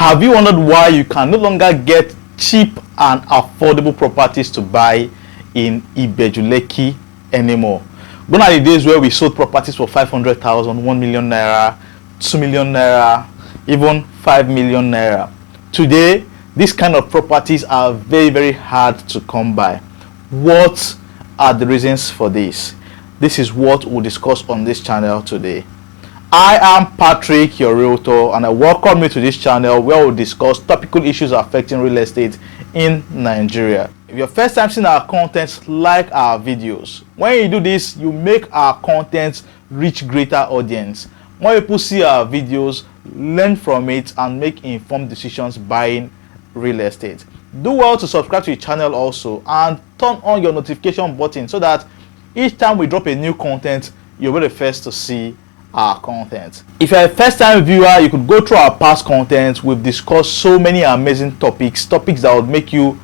Have you wondered why you can no longer get cheap and affordable properties to buy in Ibeju Lekki anymore? Gone are the days where we sold properties for 500,000, 1 million naira, 2 million naira, even 5 million naira. Today, these kind of properties are very, very hard to come by. What are the reasons for this? This is what we'll discuss on this channel today. I am Patrick, your realtor, and I welcome you to this channel where we'll discuss topical issues affecting real estate in Nigeria. If you're first time seeing our content, like our videos. When you do this, you make our content reach greater audience. More people see our videos, learn from it, and make informed decisions buying real estate. Do well to subscribe to the channel also and turn on your notification button so that each time we drop a new content, you'll be the first to see our content. If you're a first-time viewer, you could go through our past content. We've discussed so many amazing topics that would make you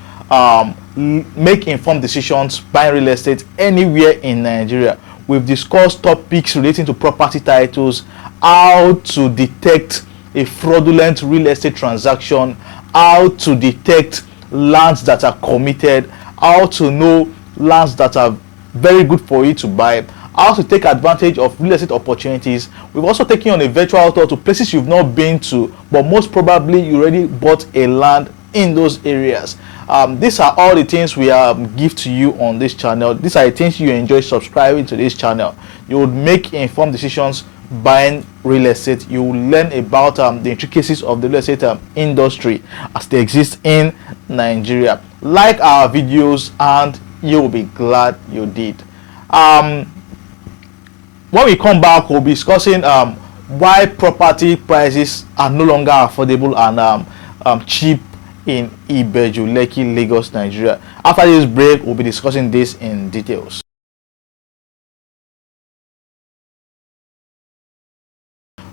make informed decisions buying real estate anywhere in Nigeria. We've discussed topics relating to property titles, how to detect a fraudulent real estate transaction, how to detect lands that are committed, how to know lands that are very good for you to buy, how to take advantage of real estate opportunities. We've also taken on a virtual tour to places you've not been to, but most probably you already bought a land in those areas. These are all the things we give to you on this channel. These are the things you enjoy subscribing to this channel. You would make informed decisions buying real estate. You will learn about the intricacies of the real estate industry as they exist in Nigeria. Like our videos and you will be glad you did. When we come back, we'll be discussing why property prices are no longer affordable and cheap in Ibeju Lekki, Lagos, Nigeria. After this break, we'll be discussing this in details.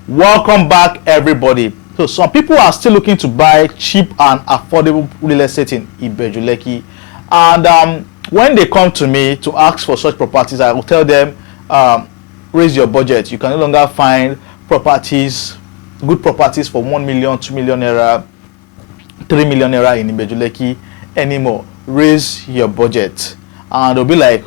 Welcome back, everybody. So some people are still looking to buy cheap and affordable real estate in Ibeju Lekki, and when they come to me to ask for such properties, I will tell them, raise your budget. You can no longer find properties, good properties for 1 million, 2 million naira, 3 million naira in Ibeju Lekki anymore. Raise your budget. And they'll be like,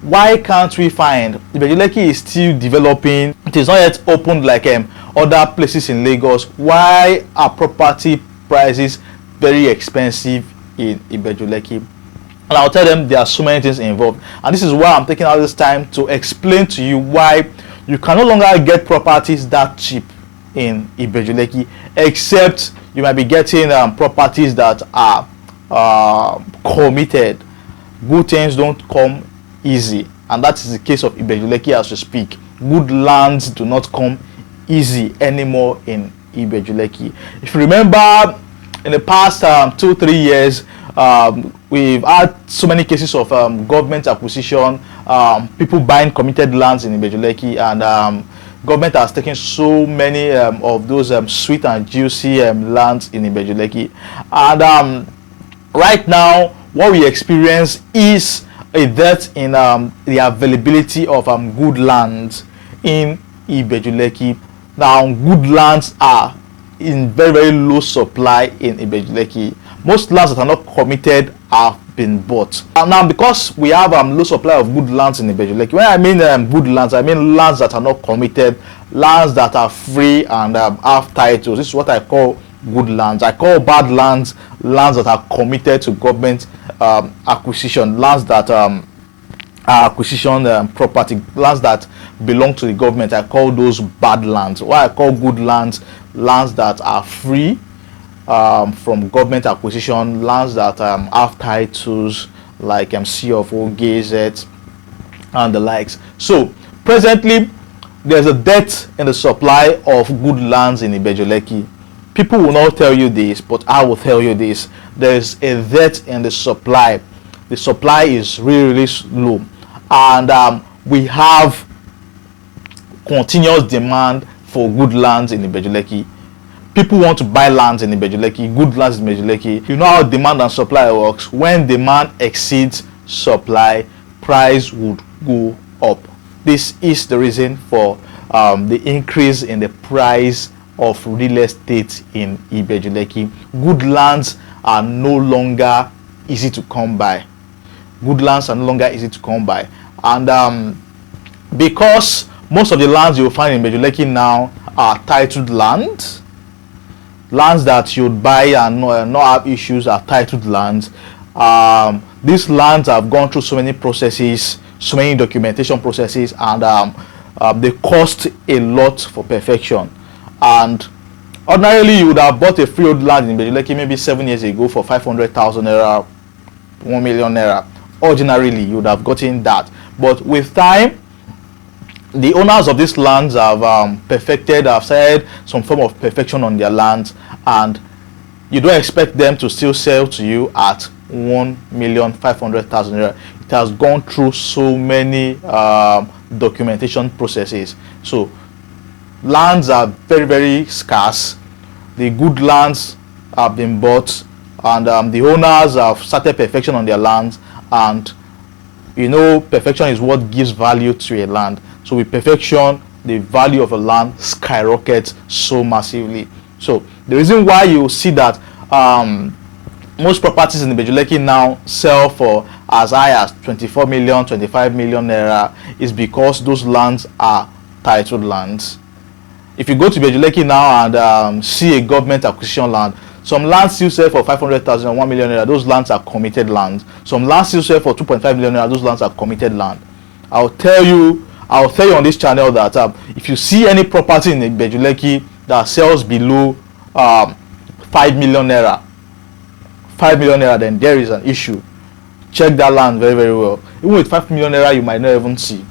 why can't we find? Ibeju Lekki is still developing. It is not yet opened like other places in Lagos. Why are property prices very expensive in Ibeju Lekki? And I'll tell them there are so many things involved, and this is why I'm taking all this time to explain to you why you can no longer get properties that cheap in Ibeju Lekki, except you might be getting properties that are committed. Good things don't come easy, and that is the case of Ibeju Lekki as we speak. Good lands do not come easy anymore in Ibeju Lekki. If you remember, in the past 2-3 years, we've had so many cases of government acquisition, people buying committed lands in Ibeju Lekki, and government has taken so many of those sweet and juicy lands in Ibeju Lekki. And right now, what we experience is a dearth in the availability of good lands in Ibeju Lekki. Now, good lands are in very, very low supply in Ibeju Lekki. Most lands that are not committed have been bought. And now, because we have low supply of good lands in Ibeju Lekki, when I mean good lands, I mean lands that are not committed, lands that are free and have titles. This is what I call good lands. I call bad lands lands that are committed to government acquisition, lands that are acquisition property, lands that belong to the government. I call those bad lands. Why I call good lands lands that are free from government acquisition, lands that have titles like C of O, Gazette, and the likes. So presently, there's a dearth in the supply of good lands in Ibeju Lekki. People will not tell you this, but I will tell you this. There's a dearth in the supply. The supply is really, really low, and we have continuous demand for good lands in Ibeju Lekki. People want to buy lands in Ibeju Lekki, good lands in Ibeju Lekki. You know how demand and supply works. When demand exceeds supply, price would go up. This is the reason for the increase in the price of real estate in Ibeju Lekki. Good lands are no longer easy to come by. Good lands are no longer easy to come by. And because most of the lands you'll find in Ibeju Lekki now are titled lands that you'd buy and not have issues, are titled lands. These lands have gone through so many processes, so many documentation processes, and they cost a lot for perfection. And ordinarily you would have bought a freehold land in Ibeju Lekki maybe 7 years ago for 500,000 naira, 1 million naira. Ordinarily you would have gotten that, but with time the owners of these lands have have said some form of perfection on their lands, and you don't expect them to still sell to you at 1,500,000 naira. It has gone through so many documentation processes. So lands are very, very scarce. The good lands have been bought, and the owners have started perfection on their lands, and you know, perfection is what gives value to a land. So with perfection, the value of a land skyrockets so massively. So the reason why you see that most properties in Ibeju Lekki now sell for as high as 24 million, 25 million naira is because those lands are titled lands. If you go to Ibeju Lekki now and see a government acquisition land, some lands still sell for 500,000 and 1 million naira. Those lands are committed lands. Some lands still sell for 2.5 million naira. Those lands are committed land. I'll tell you on this channel that if you see any property in Ibeju Lekki that sells below 5 million naira, then there is an issue. Check that land very, very well. Even with 5 million naira, you might not even see.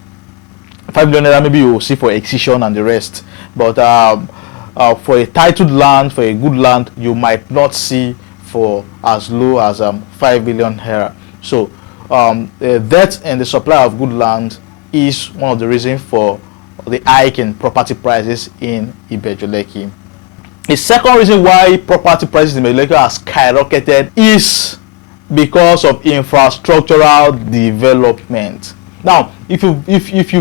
5 million naira, maybe you will see for excision and the rest. But for a titled land, for a good land, you might not see for as low as 5 million naira. So that and the supply of good land is one of the reasons for the hike in property prices in Ibeju Lekki. The second reason why property prices in Ibeju Lekki are skyrocketed is because of infrastructural development. Now, if you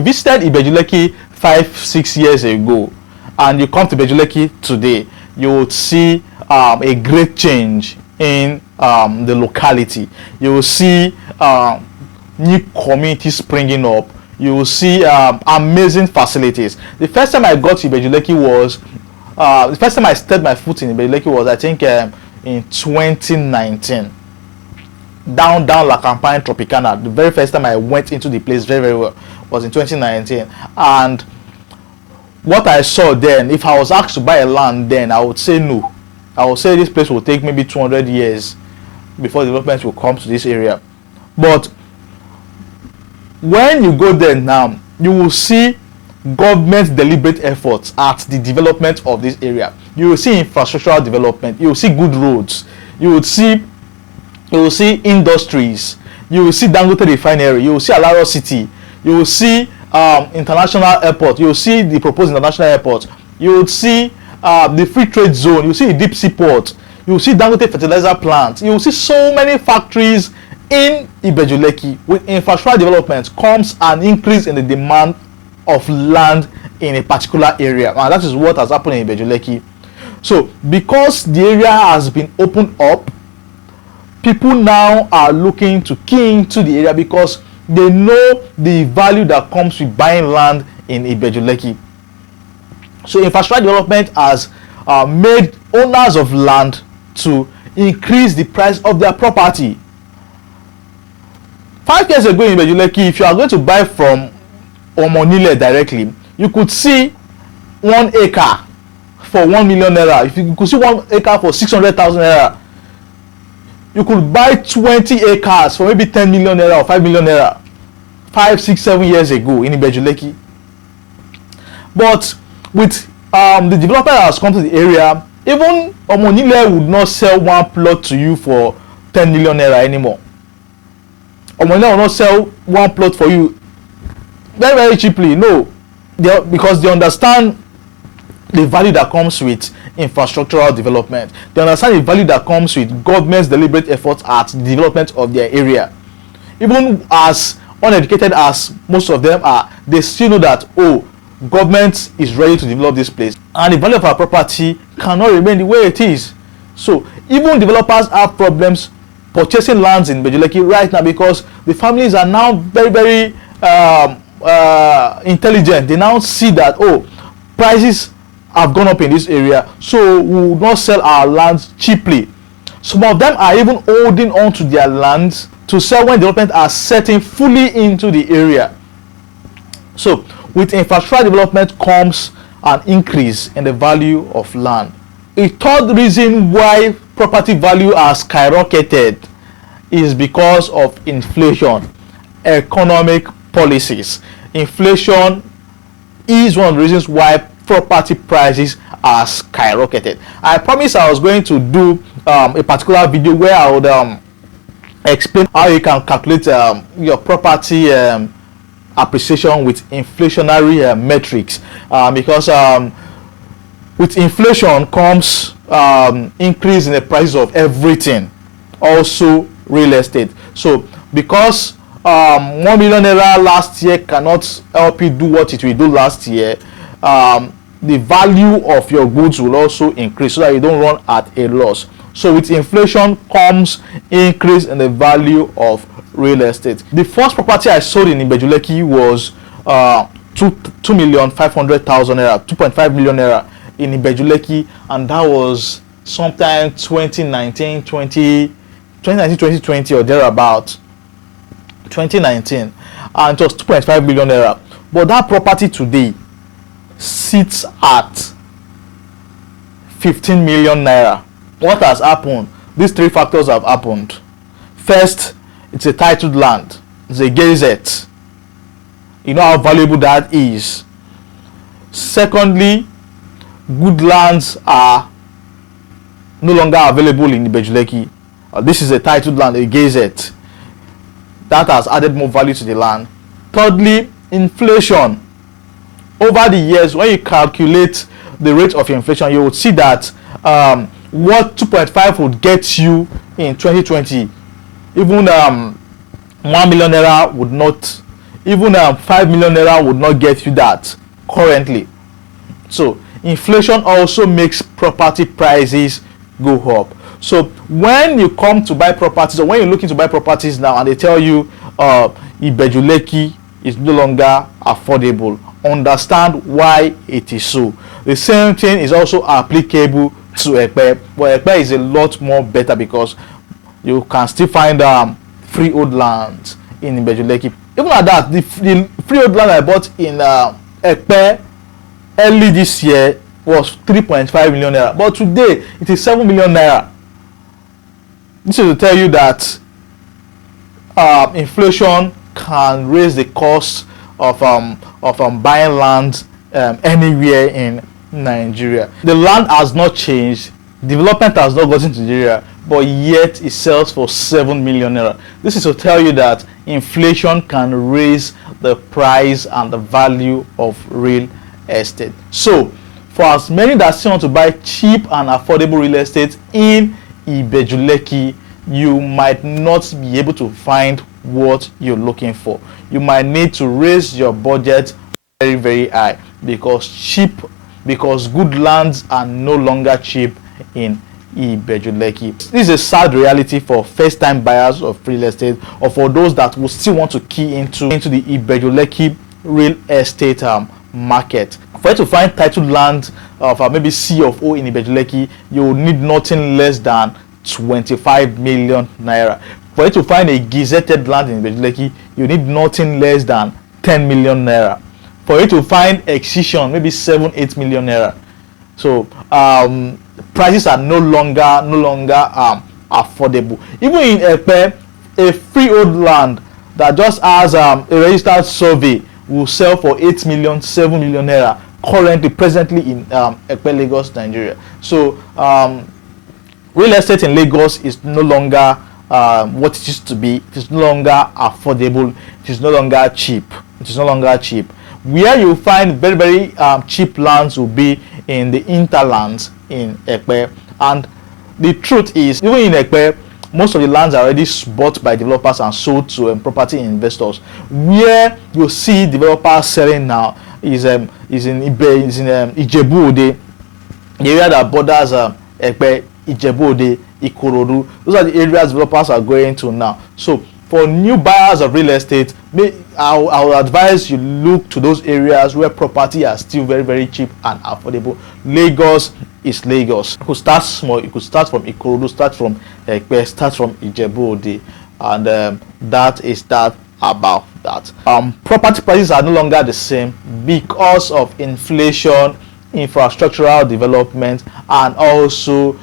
visited Ibeju Lekki 5-6 years ago and you come to Ibeju Lekki today, you would see a great change in the locality. You will see new communities springing up. You will see amazing facilities. The first time I got to Ibeju Lekki was the first time I stepped my foot in Ibeju Lekki was, I think, in 2019. Down La Campagne Tropicana. The very first time I went into the place very, very well was in 2019. And what I saw then, if I was asked to buy a land then, I would say no. I would say this place will take maybe 200 years before development will come to this area. But when you go there now, you will see government deliberate efforts at the development of this area. You will see infrastructural development. You will see good roads. You will see industries. You will see Dangote refinery. You will see Alaro City. You will see international airport. You will see the proposed international airport. You will see the free trade zone. You will see the deep sea port. You will see Dangote fertilizer plant. You will see so many factories in Ibeju Lekki. With infrastructural development comes an increase in the demand of land in a particular area, and that is what has happened in Ibeju Lekki. So because the area has been opened up, people now are looking to key into the area because they know the value that comes with buying land in Ibeju Lekki. So infrastructure development has made owners of land to increase the price of their property. 5 years ago in Ibeju Lekki, if you are going to buy from Omonile directly, you could see 1 acre for 1 million naira. If you could see 1 acre for 600,000 naira, you could buy 20 acres for maybe 10 million naira or 5 million naira 5, 6, 7 years ago in Ibeju Lekki. But with the developer that has come to the area, even Omonile would not sell one plot to you for 10 million naira anymore. Omonile will not sell one plot for you very, very cheaply. No, because they understand the value that comes with infrastructural development. They understand the value that comes with government's deliberate efforts at the development of their area. Even as uneducated as most of them are, they still know that, oh, government is ready to develop this place, and the value of our property cannot remain the way it is. So even developers have problems purchasing lands in Ibeju Lekki right now, because the families are now very intelligent. They now see that, oh, prices have gone up in this area, so we will not sell our lands cheaply. Some of them are even holding on to their lands to sell when development are setting fully into the area. So with infrastructural development comes an increase in the value of land. A third reason why property value has skyrocketed is because of inflation, economic policies. Inflation is one of the reasons why property prices are skyrocketed. I promised I was going to do a particular video where I would explain how you can calculate your property appreciation with inflationary metrics, because with inflation comes increase in the price of everything, also real estate. So because 1 million naira last year cannot help you do what it will do last year, the value of your goods will also increase so that you don't run at a loss. So with inflation comes increase in the value of real estate. The first property I sold in Ibeju Lekki was 2,500,000 naira, 2.5 million naira in Ibeju Lekki, and that was sometime 2020 or thereabout. 2019, and it was 2.5 million naira. But that property today sits at 15 million naira. What has happened? These three factors have happened. First, it's a titled land, it's a gazette. You know how valuable that is. Secondly, good lands are no longer available in Ibeju Lekki. This is a titled land, a gazette. That has added more value to the land. Thirdly, inflation. Over the years, when you calculate the rate of inflation, you would see that what 2.5 would get you in 2020, even 1 million naira would not, even 5 million naira would not get you that currently. So inflation also makes property prices go up. So when you come to buy properties, or when you're looking to buy properties now, and they tell you Ibeju Lekki is no longer affordable, understand why it is so. The same thing is also applicable to Ekpe, but Ekpe is a lot more better because you can still find freehold lands in Ibeju Lekki. Even at that, the freehold land I bought in Ekpe early this year was 3.5 million naira, but today it is 7 million naira. This is to tell you that inflation can raise the cost of buying land anywhere in Nigeria. The land has not changed, development has not gotten to the area, but yet it sells for 7 million naira. This is to tell you that inflation can raise the price and the value of real estate. So for as many that still want to buy cheap and affordable real estate in Ibeju Lekki, you might not be able to find what you're looking for. You might need to raise your budget very high, because good lands are no longer cheap in Ibeju Lekki. This is a sad reality for first-time buyers of real estate, or for those that will still want to key into the Ibeju Lekki real estate market. For you to find titled land of maybe C of O in Ibeju Lekki, you will need nothing less than 25 million naira. For you to find a gazetted land in Ibeju Lekki, you need nothing less than 10 million naira. For you to find excision, maybe 7-8 million naira. So prices are no longer affordable. Even in Ekpe, a freehold land that just has a registered survey will sell for 8 million, 7 million naira presently in Ekpe, Lagos, Nigeria. So real estate in Lagos is no longer what it used to be. It is no longer affordable. It is no longer cheap. Where you find very cheap lands will be in the interlands in Ekpe. And the truth is, even in Ekpe, most of the lands are already bought by developers and sold to property investors. Where you see developers selling now is in Ijebu-Ode, the area that borders Epe, Ijebu-Ode, Ikorodu. Those are the areas developers are going to now. So for new buyers of real estate, I will advise you look to those areas where property are still very, very cheap and affordable. Lagos is Lagos. You could start small. You could start from Ikorodu, start from Ekpe, start from Ijebu-Ode, and that is that about that. Property prices are no longer the same because of inflation, infrastructural development, and also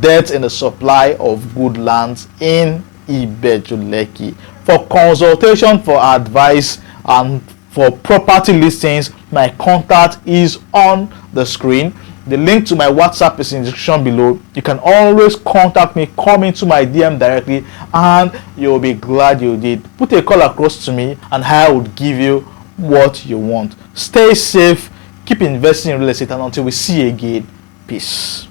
debt in the supply of good lands in Ibeju Lekki. For consultation, for advice, and for property listings, my contact is on the screen. The link to my WhatsApp is in the description below. You can always contact me, come into my DM directly, and you'll be glad you did. Put a call across to me and I would give you what you want. Stay safe, keep investing in real estate, and until we see you again, peace.